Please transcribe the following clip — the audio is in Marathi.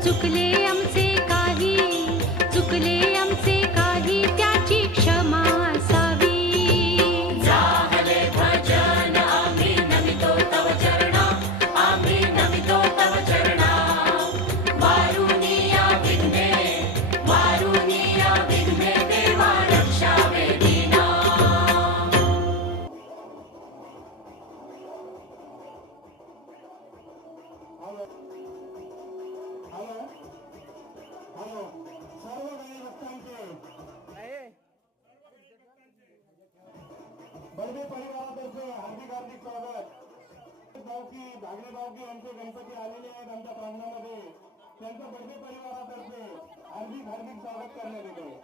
took a. बर्डे परिवारातर्फे हार्दिक हार्दिक स्वागत. गावकी भागणे भावकी यांचे गणपती आलेले आहेत आमच्या प्रांगणामध्ये. त्यांचं बर्डे परिवारातर्फे हार्दिक हार्दिक स्वागत करण्यात येते